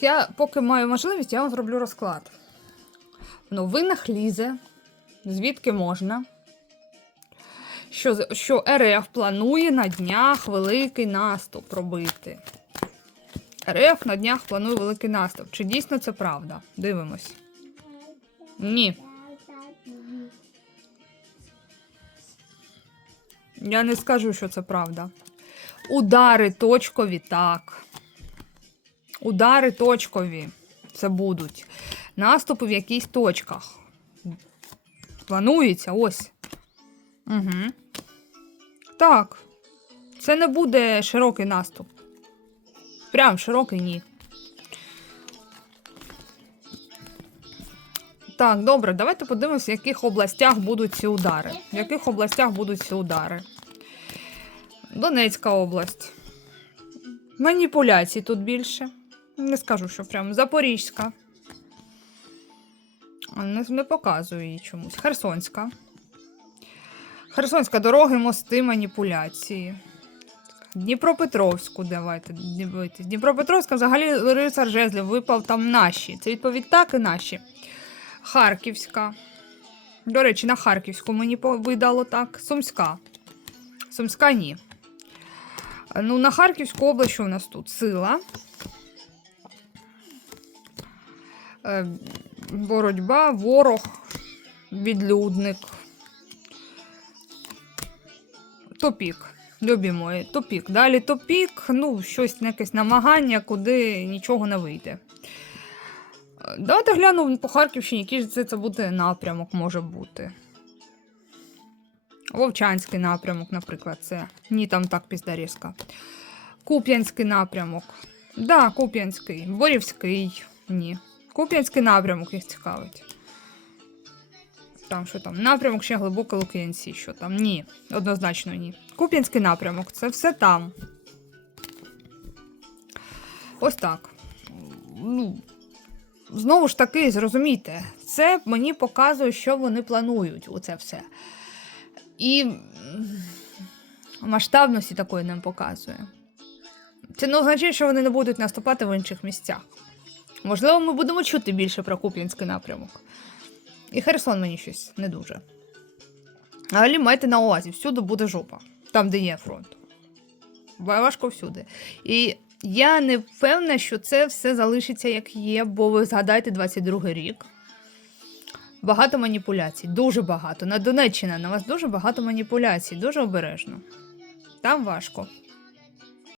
Я поки маю можливість, я вам зроблю розклад. В новинах лізе, звідки можна. Що, що РФ планує на днях великий наступ робити. РФ на днях планує великий наступ. Чи дійсно це правда? Дивимось. Ні. Я не скажу, що це правда. Удари точкові, так. Удари точкові. Це будуть. Наступи в якихось точках. Планується ось. Угу. Так. Це не буде широкий наступ. Прям широкий ні. Так, добре, давайте подивимося, в яких областях будуть ці удари. В яких областях будуть ці удари. Донецька область. Маніпуляцій тут більше. Не скажу, що прям Запорізька. Не, не показую її чомусь. Херсонська. Херсонська дороги, мости, маніпуляції. Дніпропетровську, давайте. Дніпропетровська взагалі рицар жезлів випав там наші. Це відповідь так і наші. Харківська. До речі, на Харківську мені видало так. Сумська. Сумська ні. Ну, на Харківську область, що у нас тут? Сила. Е, боротьба, ворог, відлюдник. Топік. Любі мої, топік. Далі топік, ну, щось якесь намагання, куди нічого не вийде. Давайте глянемо по Харківщині, який це, це буде напрямок може бути. Вовчанський напрямок, наприклад, це. Ні, там так піздарізка. Куп'янський напрямок. Да, Куп'янський. Борівський. Ні. Куп'янський напрямок їх цікавить. Там що там? Напрямок ще глибоко Лук'янці. Що там? Ні. Однозначно ні. Куп'янський напрямок. Це все там. Ось так. Ну, знову ж таки, зрозумійте, це мені показує, що вони планують у це все. І масштабності такої нам показує. Це не означає, що вони не будуть наступати в інших місцях. Можливо, ми будемо чути більше про Куп'янський напрямок. І Херсон мені щось не дуже. Взагалі майте на увазі, всюди буде жопа, там, де є фронт. Важко всюди. І я не впевнена, що це все залишиться як є, бо ви згадайте 22 рік. Багато маніпуляцій, дуже багато. На Донеччина на вас дуже багато маніпуляцій, дуже обережно. Там важко.